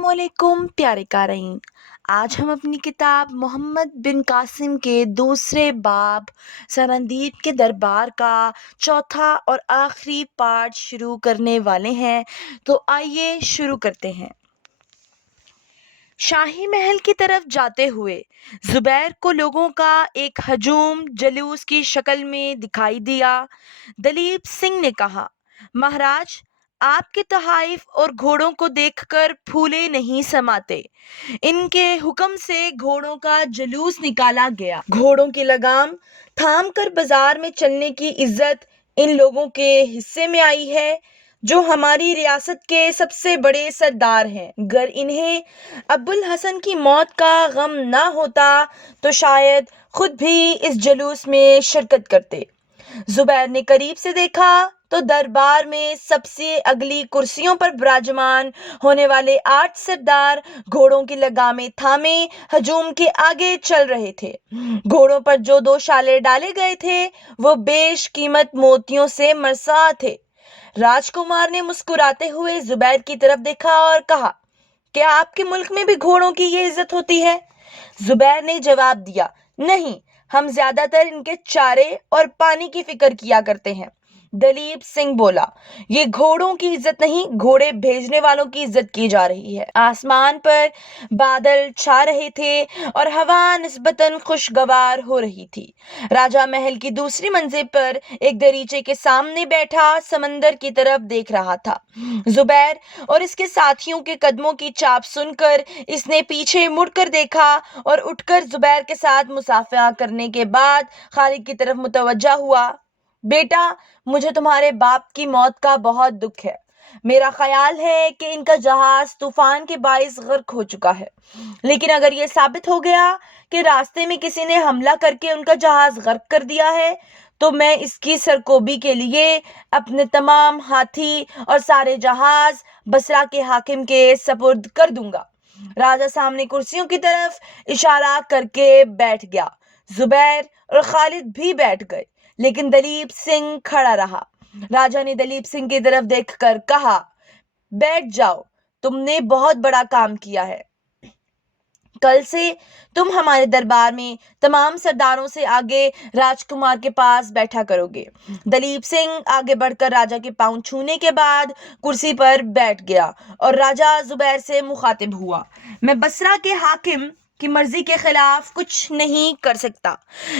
अस्सलाम वालेकुम प्यारे क़ारीन। आज हम अपनी किताब मोहम्मद बिन कासिम के दूसरे बाब सरंदीप के दरबार का चौथा और आखिरी पार्ट शुरू करने वाले हैं। तो आइए शुरू करते हैं। शाही महल की तरफ जाते हुए जुबैर को लोगों का एक हजूम जलूस की शक्ल में दिखाई दिया। दलीप सिंह ने कहा, महाराज, आपके तहाइफ और घोड़ों को देखकर फूले नहीं समाते। इनके हुक्म से घोड़ों का जुलूस निकाला गया। घोड़ों की लगाम थाम कर बाजार में चलने की इज्जत इन लोगों के हिस्से में आई है जो हमारी रियासत के सबसे बड़े सरदार हैं। अगर इन्हें अब्बुल हसन की मौत का गम ना होता तो शायद खुद भी इस जुलूस में शिरकत करते। जुबैर ने करीब से देखा तो दरबार में सबसे अगली कुर्सियों पर विराजमान होने वाले 8 सरदार घोड़ों की लगामें थामे हजूम के आगे चल रहे थे। घोड़ों पर जो 2 शाले डाले गए थे वो बेशकीमत मोतियों से मरसा थे। राजकुमार ने मुस्कुराते हुए जुबैर की तरफ देखा और कहा, क्या आपके मुल्क में भी घोड़ों की ये इज्जत होती है? जुबैर ने जवाब दिया, नहीं, हम ज्यादातर इनके चारे और पानी की फिक्र किया करते हैं। दलीप सिंह बोला, ये घोड़ों की इज्जत नहीं, घोड़े भेजने वालों की इज्जत की जा रही है। आसमान पर बादल छा रहे थे और हवा निस्बतन खुशगवार हो रही थी। राजा महल की दूसरी मंजिल पर एक दरीचे के सामने बैठा समंदर की तरफ देख रहा था। जुबैर और इसके साथियों के कदमों की चाप सुनकर इसने पीछे मुड़कर देखा और उठकर जुबैर के साथ मुसाफिहा करने के बाद खालिद की तरफ मुतवज्जा हुआ। बेटा, मुझे तुम्हारे बाप की मौत का बहुत दुख है। मेरा ख्याल है कि इनका जहाज तूफान के बाइस गर्क हो चुका है। लेकिन अगर यह साबित हो गया कि रास्ते में किसी ने हमला करके उनका जहाज गर्क कर दिया है तो मैं इसकी सरकोबी के लिए अपने तमाम हाथी और सारे जहाज बसरा के हाकिम के सपुर्द कर दूंगा। राजा सामने कुर्सियों की तरफ इशारा करके बैठ गया। जुबैर और खालिद भी बैठ गए, लेकिन दलीप सिंह खड़ा रहा। राजा ने दलीप सिंह की तरफ देखकर कहा, बैठ जाओ, तुमने बहुत बड़ा काम किया है। कल से तुम हमारे दरबार में तमाम सरदारों से आगे राजकुमार के पास बैठा करोगे। दलीप सिंह आगे बढ़कर राजा के पांव छूने के बाद कुर्सी पर बैठ गया और राजा जुबैर से मुखातिब हुआ, मैं बसरा के हाकिम की मर्जी के खिलाफ कुछ नहीं कर सकता,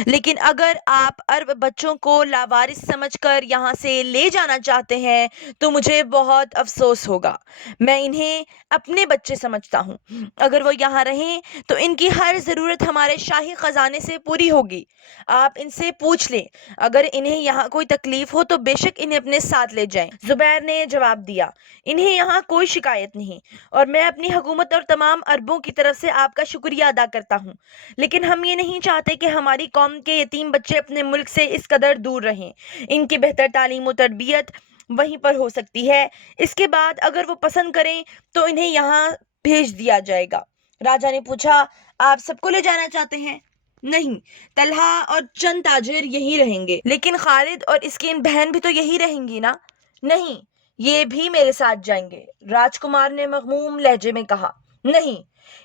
लेकिन अगर आप अरब बच्चों को लावारिस समझकर यहाँ से ले जाना चाहते हैं तो मुझे बहुत अफसोस होगा। मैं इन्हें अपने बच्चे समझता हूँ। अगर वो यहाँ रहें तो इनकी हर ज़रूरत हमारे शाही खजाने से पूरी होगी। आप इनसे पूछ लें, अगर इन्हें यहाँ कोई तकलीफ हो तो बेशक इन्हें अपने साथ ले जाएं। जुबैर ने जवाब दिया, इन्हें यहाँ कोई शिकायत नहीं और मैं अपनी हुकूमत और तमाम अरबों की तरफ से आपका शुक्रिया अदा करता हूँ। लेकिन हम ये नहीं चाहते कि हमारी कौम के यतीम बच्चे अपने मुल्क से इस कदर दूर रहें। इनकी बेहतर तालीम और तरबियत वहीं पर हो सकती है। इसके बाद अगर वो पसंद करें तो इन्हें यहाँ भेज दिया जाएगा। राजा ने पूछा, आप सबको ले जाना चाहते हैं? नहीं, तलहा और चंद ताजिर यहीं रहेंगे। लेकिन खालिद और इसकी बहन भी तो यहीं रहेंगी ना? नहीं, ये भी मेरे साथ जाएंगे। राजकुमार ने मगमूम लहजे में कहा, नहीं,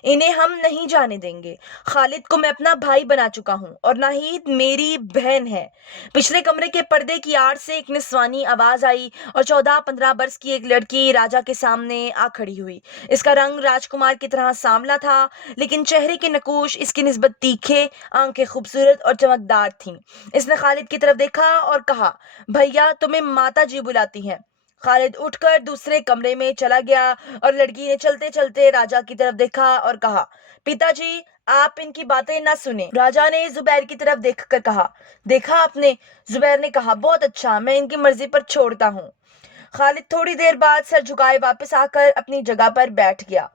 इन्हें हम नहीं जाने देंगे। खालिद को मैं अपना भाई बना चुका हूँ और नाहीद मेरी बहन है। पिछले कमरे के पर्दे की आड़ से एक निस्वानी आवाज आई और 14-15 बरस की एक लड़की राजा के सामने आ खड़ी हुई। इसका रंग राजकुमार की तरह सांवला था, लेकिन चेहरे के नकूश इसकी निस्बत तीखे, आंखें खूबसूरत और चमकदार थीं। इसने खालिद की तरफ देखा और कहा, भैया, तुम्हें माता जी बुलाती हैं। खालिद उठकर दूसरे कमरे में चला गया और लड़की ने चलते चलते राजा की तरफ देखा और कहा, पिताजी, आप इनकी बातें ना सुने। राजा ने जुबैर की तरफ देखकर कहा, देखा आपने? जुबैर ने कहा, बहुत अच्छा, मैं इनकी मर्जी पर छोड़ता हूँ। खालिद थोड़ी देर बाद सर झुकाए वापस आकर अपनी जगह पर बैठ गया।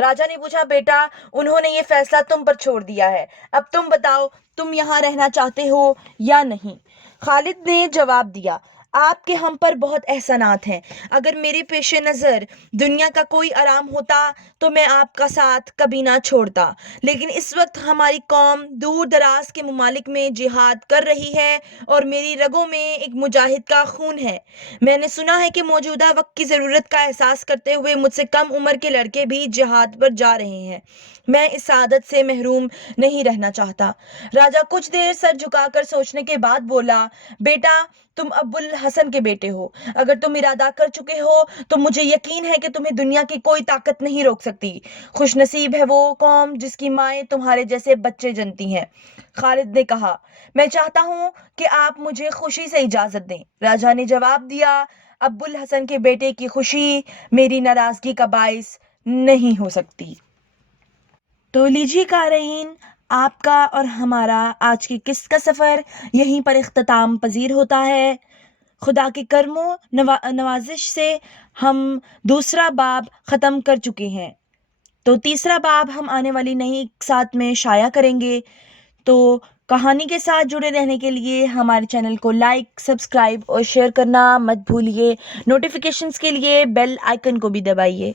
राजा ने पूछा, बेटा, उन्होंने ये फैसला तुम पर छोड़ दिया है, अब तुम बताओ, तुम यहाँ रहना चाहते हो या नहीं? खालिद ने जवाब दिया, آپ کے ہم پر بہت احسانات ہیں۔ اگر میرے پیش نظر دنیا کا کوئی آرام ہوتا تو میں آپ کا ساتھ کبھی نہ چھوڑتا، لیکن اس وقت ہماری قوم دور دراز کے ممالک میں جہاد کر رہی ہے اور میری رگوں میں ایک مجاہد کا خون ہے۔ میں نے سنا ہے کہ موجودہ وقت کی ضرورت کا احساس کرتے ہوئے مجھ سے کم عمر کے لڑکے بھی جہاد پر جا رہے ہیں۔ میں اس سعادت سے محروم نہیں رہنا چاہتا۔ راجا کچھ دیر سر جھکا کر سوچنے کے بعد بولا، بیٹا، تم ابو الحسن کے بیٹے ہو۔ اگر تم ارادہ کر چکے ہو تو مجھے یقین ہے کہ تمہیں دنیا کی کوئی طاقت نہیں روک سکتی۔ خوش نصیب ہے وہ قوم جس کی مائیں تمہارے جیسے بچے جنتی ہیں۔ خالد نے کہا، میں چاہتا ہوں کہ آپ مجھے خوشی سے اجازت دیں۔ راجا نے جواب دیا، ابو الحسن کے بیٹے کی خوشی میری ناراضگی کا باعث نہیں ہو سکتی۔ تو لیجیے قارئین، آپ کا اور ہمارا آج کی قسط کا سفر یہیں پر اختتام پذیر ہوتا ہے۔ خدا کے کرم و نوازش سے ہم دوسرا باب ختم کر چکے ہیں، تو تیسرا باب ہم آنے والی نئی اقساط میں شائع کریں گے۔ تو کہانی کے ساتھ جڑے رہنے کے لیے ہمارے چینل کو لائک، سبسکرائب اور شیئر کرنا مت بھولیے۔ نوٹیفیکیشنز کے لیے بیل آئیکن کو بھی دبائیے۔